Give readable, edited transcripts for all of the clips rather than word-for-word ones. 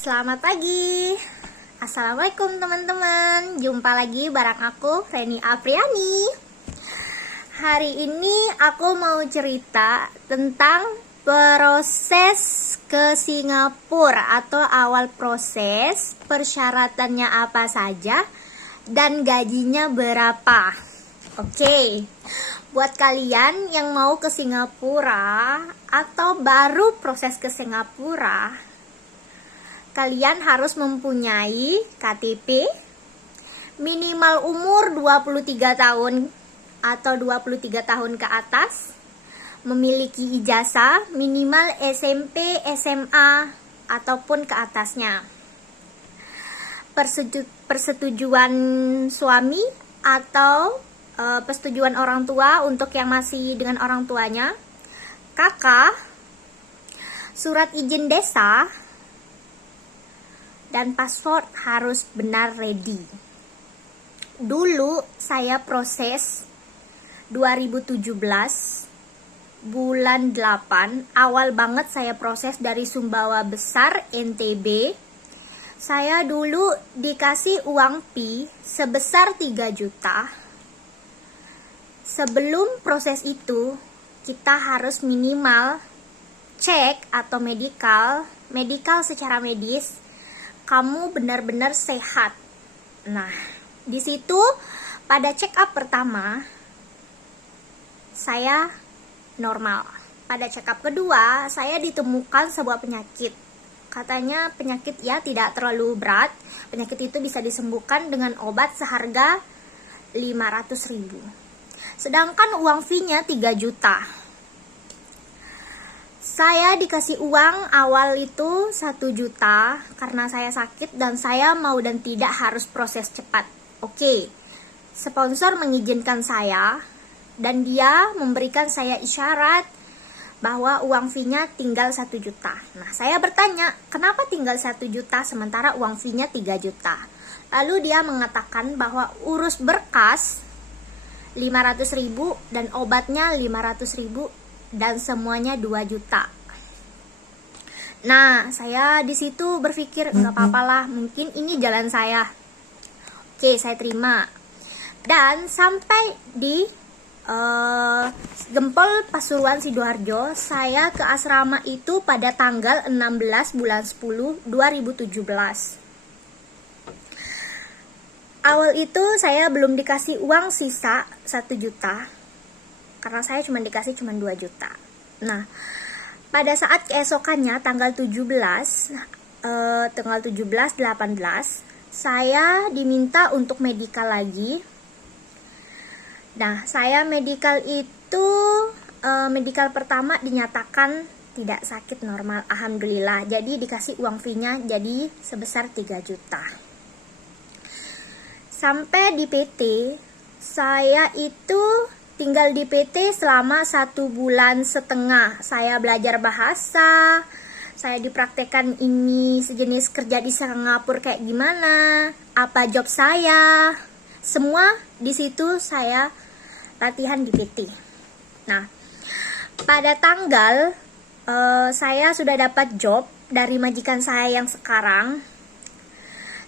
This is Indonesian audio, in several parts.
Selamat pagi. Assalamualaikum teman-teman. Jumpa lagi bareng aku, Reni Apriani. Hari ini aku mau cerita tentang proses ke Singapura atau awal proses, persyaratannya apa saja, dan gajinya berapa. Oke, buat kalian yang mau ke Singapura atau baru proses ke Singapura, kalian harus mempunyai KTP, minimal umur 23 tahun atau 23 tahun ke atas, memiliki ijazah minimal SMP, SMA, ataupun ke atasnya. Persetujuan suami atau persetujuan orang tua untuk yang masih dengan orang tuanya, kakak, surat izin desa, dan paspor harus benar ready. Dulu saya proses 2017 bulan 8, awal banget saya proses dari Sumbawa Besar, NTB. Saya dulu dikasih uang fee sebesar 3 juta. Sebelum proses itu, kita harus minimal cek atau medical secara medis, kamu benar-benar sehat. Nah, di situ pada check up pertama saya normal. Pada check up kedua saya ditemukan sebuah penyakit. Katanya penyakit ya tidak terlalu berat. Penyakit itu bisa disembuhkan dengan obat seharga 500.000. Sedangkan uang fee-nya 3 juta. Saya dikasih uang awal itu 1 juta karena saya sakit dan saya mau dan tidak harus proses cepat. Oke, sponsor mengizinkan saya dan dia memberikan saya isyarat bahwa uang fee-nya tinggal 1 juta. Nah, saya bertanya, kenapa tinggal 1 juta sementara uang fee-nya 3 juta? Lalu dia mengatakan bahwa urus berkas 500.000 dan obatnya 500.000 dan semuanya 2 juta. Nah, saya di situ berpikir nggak apa-apalah, mungkin ini jalan saya. Oke, saya terima. Dan sampai di Gempol Pasuruan Sidoarjo, saya ke asrama itu pada tanggal 16 bulan 10 2017. Awal itu saya belum dikasih uang sisa 1 juta karena saya cuma dikasih 2 juta. Nah, pada saat keesokannya tanggal 17 18 saya diminta untuk medical lagi. Nah, saya medical itu medical pertama dinyatakan tidak sakit, normal, alhamdulillah. Jadi dikasih uang fee-nya jadi sebesar 3 juta. Sampai di PT, saya itu tinggal di PT selama 1,5 bulan. Saya belajar bahasa, saya dipraktekkan ini sejenis kerja di Singapura kayak gimana, apa job saya, semua di situ saya latihan di PT. Nah, pada tanggal saya sudah dapat job dari majikan saya yang sekarang.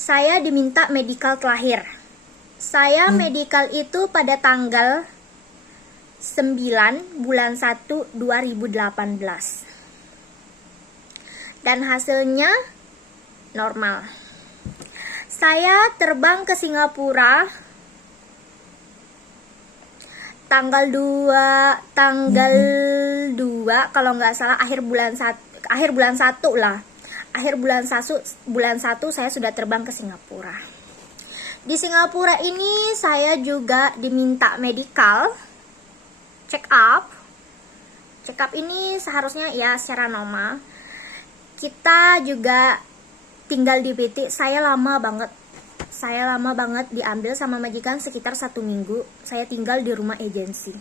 Saya diminta medical terakhir. Saya medical itu pada tanggal 9 bulan 1 2018. Dan hasilnya normal. Saya terbang ke Singapura tanggal 2 kalau nggak salah akhir bulan 1 lah. Akhir bulan 1 saya sudah terbang ke Singapura. Di Singapura ini saya juga diminta medical check up. Check up ini seharusnya ya secara normal. Kita juga tinggal di PT. Saya lama banget diambil sama majikan sekitar 1 minggu. Saya tinggal di rumah agensi.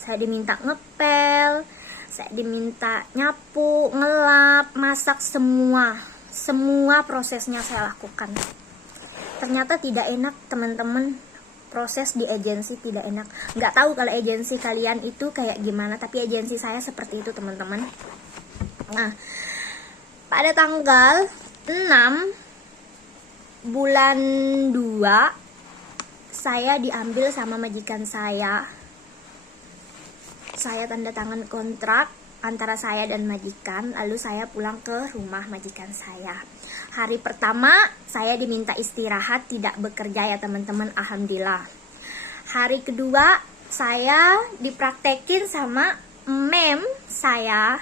Saya diminta ngepel, saya diminta nyapu, ngelap, masak, semua prosesnya saya lakukan. Ternyata tidak enak teman-teman, proses di agensi tidak enak. Nggak tahu kalau agensi kalian itu kayak gimana, tapi agensi saya seperti itu teman-teman. Nah, pada tanggal 6 bulan 2 saya diambil sama majikan saya. Saya tanda tangan kontrak antara saya dan majikan, lalu saya pulang ke rumah majikan saya. Hari pertama saya diminta istirahat, tidak bekerja ya teman-teman, alhamdulillah. Hari kedua saya dipraktekin sama mem saya,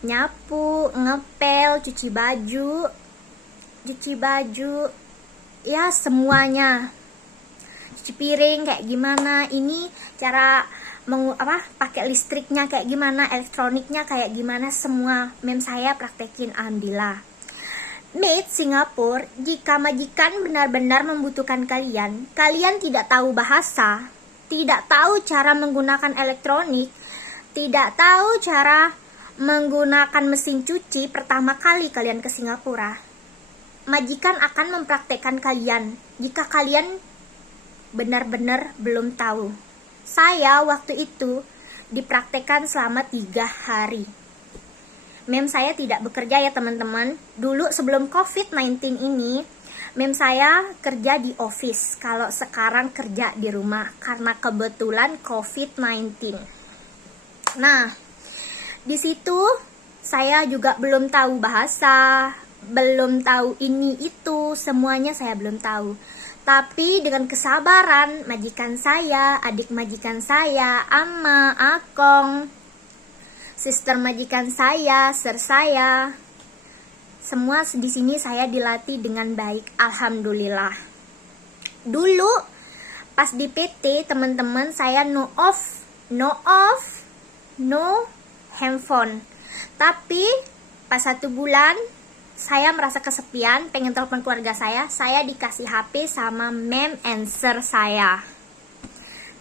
nyapu, ngepel, cuci baju, ya semuanya. Cuci piring kayak gimana, ini cara pakai listriknya kayak gimana, elektroniknya kayak gimana, semua mem saya praktekin, alhamdulillah. Maid Singapura, jika majikan benar-benar membutuhkan kalian tidak tahu bahasa, tidak tahu cara menggunakan elektronik, tidak tahu cara menggunakan mesin cuci pertama kali kalian ke Singapura, majikan akan mempraktekkan kalian jika kalian benar-benar belum tahu. Saya waktu itu dipraktekkan selama 3 hari. Mem saya tidak bekerja ya teman-teman. Dulu sebelum COVID-19 ini, mem saya kerja di office. Kalau sekarang kerja di rumah karena kebetulan COVID-19. Nah, di situ saya juga belum tahu bahasa, belum tahu ini itu, semuanya saya belum tahu. Tapi dengan kesabaran majikan saya, adik majikan saya, ama, akong, sister majikan saya, ser saya, semua di sini saya dilatih dengan baik, alhamdulillah. Dulu pas di PT teman-teman, saya no handphone. Tapi pas 1 bulan saya merasa kesepian, pengen telepon keluarga saya dikasih HP sama mem and sir saya.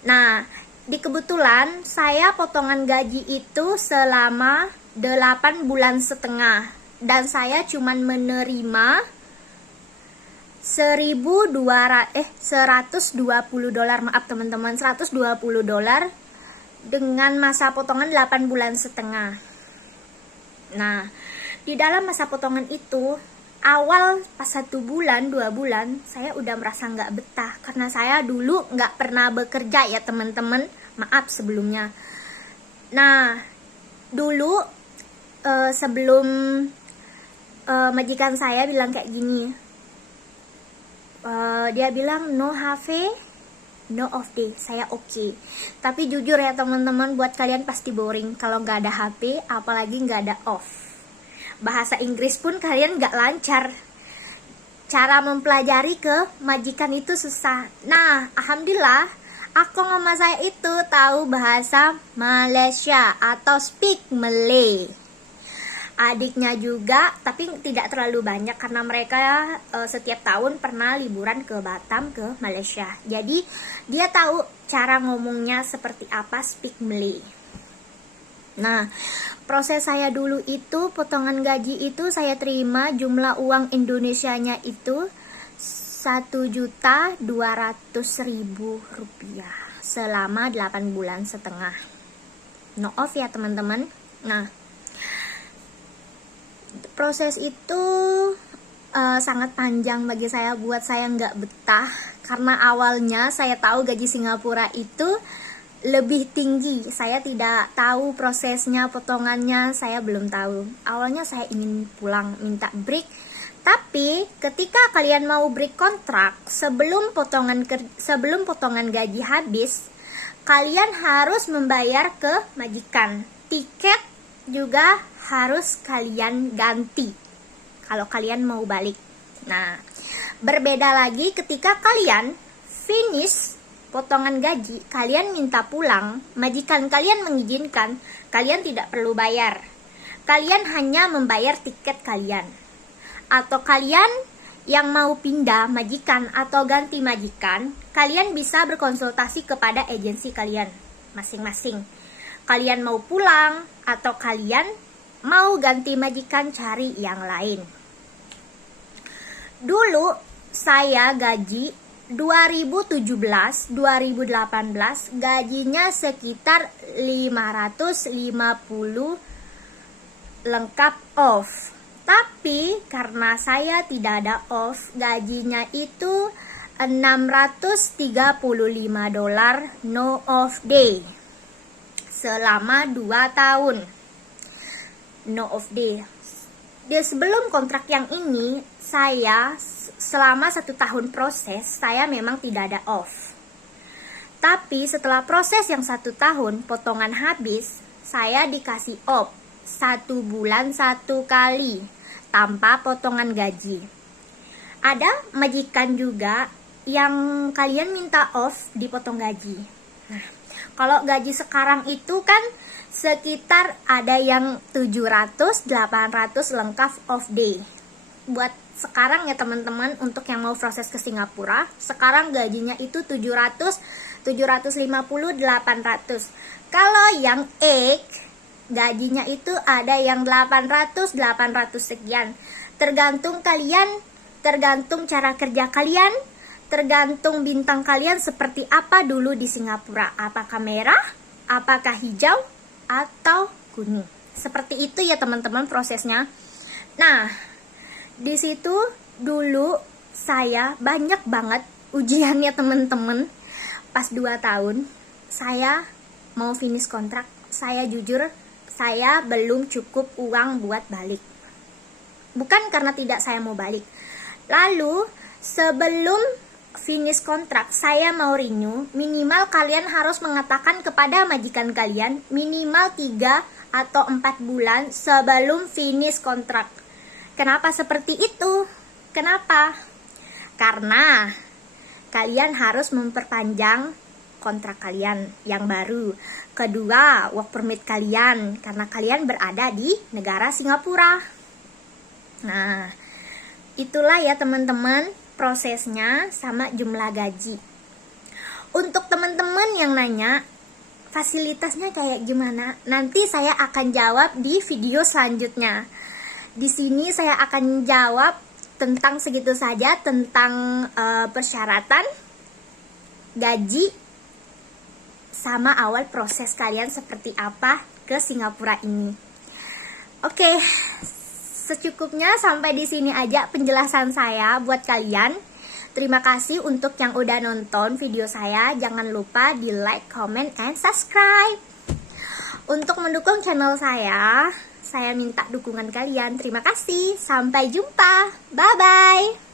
Nah, di kebetulan saya potongan gaji itu selama 8 bulan setengah, dan saya cuman menerima $120, maaf teman-teman, $120 dengan masa potongan 8 bulan setengah. Nah, di dalam masa potongan itu, awal pas 1 bulan, 2 bulan, saya udah merasa nggak betah. Karena saya dulu nggak pernah bekerja ya teman-teman, maaf sebelumnya. Nah, dulu sebelum majikan saya bilang kayak gini, dia bilang no HP, no off day. Saya oke. Tapi jujur ya teman-teman, buat kalian pasti boring kalau nggak ada HP, apalagi nggak ada off. Bahasa Inggris pun kalian nggak lancar. Cara mempelajari ke majikan itu susah. Nah, alhamdulillah aku sama saya itu tahu bahasa Malaysia atau speak Malay. Adiknya juga, tapi tidak terlalu banyak karena mereka setiap tahun pernah liburan ke Batam, ke Malaysia. Jadi dia tahu cara ngomongnya seperti apa, speak Malay. Nah, proses saya dulu itu, potongan gaji itu saya terima jumlah uang Indonesianya itu Rp1.200.000 selama 8 bulan setengah. No off ya teman-teman. Nah, proses itu sangat panjang bagi saya, buat saya nggak betah. Karena awalnya saya tahu gaji Singapura itu lebih tinggi. Saya tidak tahu prosesnya, potongannya saya belum tahu. Awalnya saya ingin pulang, minta break. Tapi ketika kalian mau break kontrak, sebelum potongan gaji habis, kalian harus membayar ke majikan. Tiket juga harus kalian ganti kalau kalian mau balik. Nah, berbeda lagi ketika kalian finish potongan gaji, kalian minta pulang, majikan kalian mengizinkan, kalian tidak perlu bayar. Kalian hanya membayar tiket kalian. Atau kalian yang mau pindah majikan atau ganti majikan, kalian bisa berkonsultasi kepada agensi kalian masing-masing. Kalian mau pulang atau kalian mau ganti majikan, cari yang lain. Dulu saya gaji 2017-2018 gajinya sekitar 550 lengkap off. Tapi karena saya tidak ada off, gajinya itu $635 no off day selama 2 tahun. No off day. Sebelum kontrak yang ini, saya selama 1 tahun proses, saya memang tidak ada off. Tapi setelah proses yang 1 tahun, potongan habis, saya dikasih off 1 bulan 1 kali tanpa potongan gaji. Ada majikan juga yang kalian minta off dipotong gaji. Nah, kalau gaji sekarang itu kan sekitar ada yang 700, 800 lengkap off day. Buat sekarang ya teman-teman, untuk yang mau proses ke Singapura, sekarang gajinya itu 700, 750, 800. Kalau yang egg, gajinya itu ada yang 800, 800 sekian. Tergantung kalian, tergantung cara kerja kalian, tergantung bintang kalian seperti apa dulu di Singapura. Apakah merah, apakah hijau, atau kuning. Seperti itu ya teman-teman prosesnya. Nah, di situ dulu saya banyak banget ujiannya teman-teman. Pas 2 tahun saya mau finish kontrak, saya jujur saya belum cukup uang buat balik. Bukan karena tidak saya mau balik. Lalu sebelum finish kontrak saya mau renew, minimal kalian harus mengatakan kepada majikan kalian minimal 3 atau 4 bulan sebelum finish kontrak. Kenapa seperti itu? Kenapa? Karena kalian harus memperpanjang kontrak kalian yang baru. Kedua, work permit kalian, karena kalian berada di negara Singapura. Nah, itulah ya teman-teman prosesnya sama jumlah gaji. Untuk teman-teman yang nanya fasilitasnya kayak gimana, nanti saya akan jawab di video selanjutnya. Di sini saya akan jawab tentang segitu saja, tentang persyaratan, gaji, sama awal proses kalian seperti apa ke Singapura ini. Oke, secukupnya sampai di sini aja penjelasan saya buat kalian. Terima kasih untuk yang udah nonton video saya. Jangan lupa di like, comment, and subscribe. Untuk mendukung channel saya minta dukungan kalian. Terima kasih. Sampai jumpa. Bye-bye.